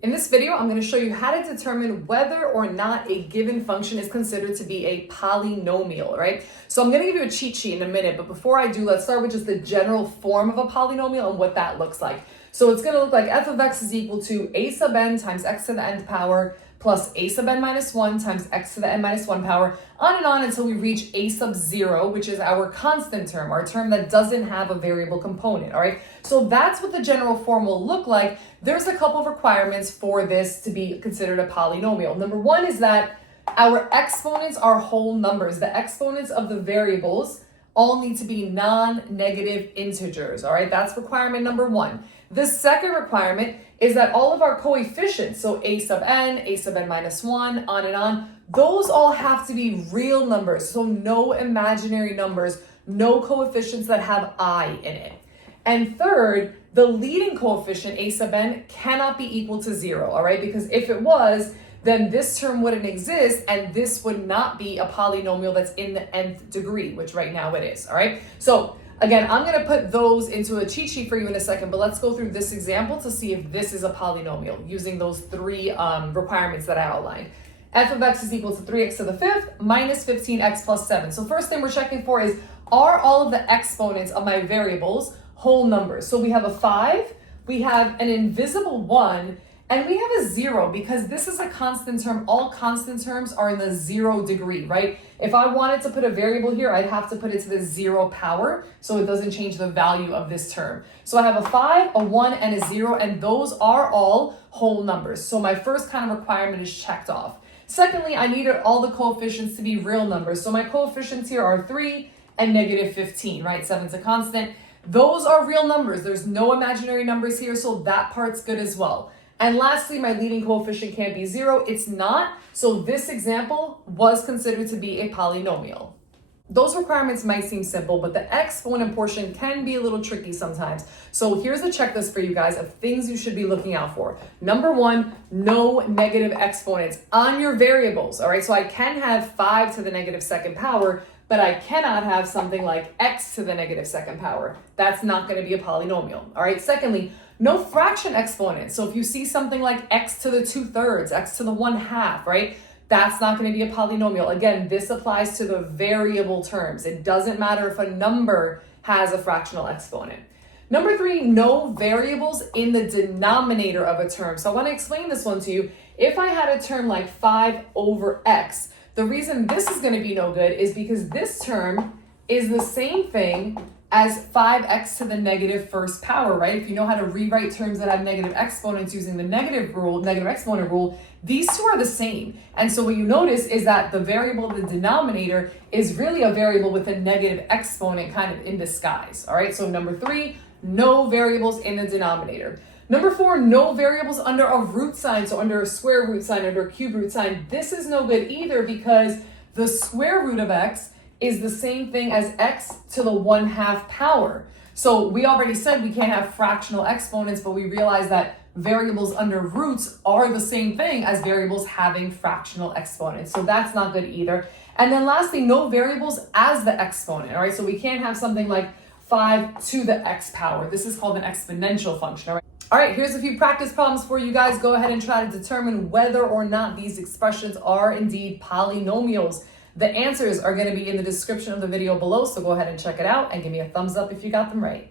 In this video, I'm going to show you how to determine whether or not a given function is considered to be a polynomial, right? So I'm going to give you a cheat sheet in a minute, but before I do, let's start with just the general form of a polynomial and what that looks like. So it's going to look like f of x is equal to a sub n times x to the nth power plus a sub n minus 1 times x to the n minus 1 power, on and on until we reach a sub 0, which is our constant term, our term that doesn't have a variable component, all right? So that's what the general form will look like. There's a couple of requirements for this to be considered a polynomial. Number one is that our exponents are whole numbers. The exponents of the variables all need to be non-negative integers, all right? That's requirement number one. The second requirement is that all of our coefficients, so a sub n minus 1, on and on, those all have to be real numbers, so no imaginary numbers, no coefficients that have I in it. And third, the leading coefficient, a sub n, cannot be equal to 0, all right? Because if it was, then this term wouldn't exist, and this would not be a polynomial that's in the nth degree, which right now it is, all right? So again, I'm going to put those into a cheat sheet for you in a second, but let's go through this example to see if this is a polynomial using those three requirements that I outlined. F of x is equal to 3x to the fifth minus 15x plus 7. So first thing we're checking for is, are all of the exponents of my variables whole numbers? So we have a 5, we have an invisible 1, and we have a 0 because this is a constant term. All constant terms are in the 0 degree, right? If I wanted to put a variable here, I'd have to put it to the 0 power so it doesn't change the value of this term. So I have a 5, a 1, and a 0, and those are all whole numbers. So my first kind of requirement is checked off. Secondly, I needed all the coefficients to be real numbers. So my coefficients here are 3 and negative 15, right? 7's a constant. Those are real numbers. There's no imaginary numbers here, so that part's good as well. And lastly, my leading coefficient can't be 0. It's not. So this example was considered to be a polynomial. Those requirements might seem simple, but the exponent portion can be a little tricky sometimes. So here's a checklist for you guys of things you should be looking out for. Number one, no negative exponents on your variables. All right, so I can have 5 to the negative second power, but I cannot have something like x to the negative second power. That's not going to be a polynomial. All right, secondly, no fraction exponents. So if you see something like x to the 2/3, x to the 1/2, right? That's not going to be a polynomial. Again, this applies to the variable terms. It doesn't matter if a number has a fractional exponent. Number three, no variables in the denominator of a term. So I want to explain this one to you. If I had a term like 5 over x, the reason this is going to be no good is because this term is the same thing as 5x to the negative first power, right? If you know how to rewrite terms that have negative exponents using the negative exponent rule, these two are the same. And so what you notice is that the variable in the denominator is really a variable with a negative exponent kind of in disguise, all right? So number three, no variables in the denominator. Number four, no variables under a root sign, so under a square root sign, under a cube root sign. This is no good either because the square root of x is the same thing as x to the 1/2 power. So we already said we can't have fractional exponents, but we realize that variables under roots are the same thing as variables having fractional exponents. So that's not good either. And then lastly, no variables as the exponent, all right? So we can't have something like 5 to the x power. This is called an exponential function, all right? All right, here's a few practice problems for you guys. Go ahead and try to determine whether or not these expressions are indeed polynomials. The answers are going to be in the description of the video below, so go ahead and check it out and give me a thumbs up if you got them right.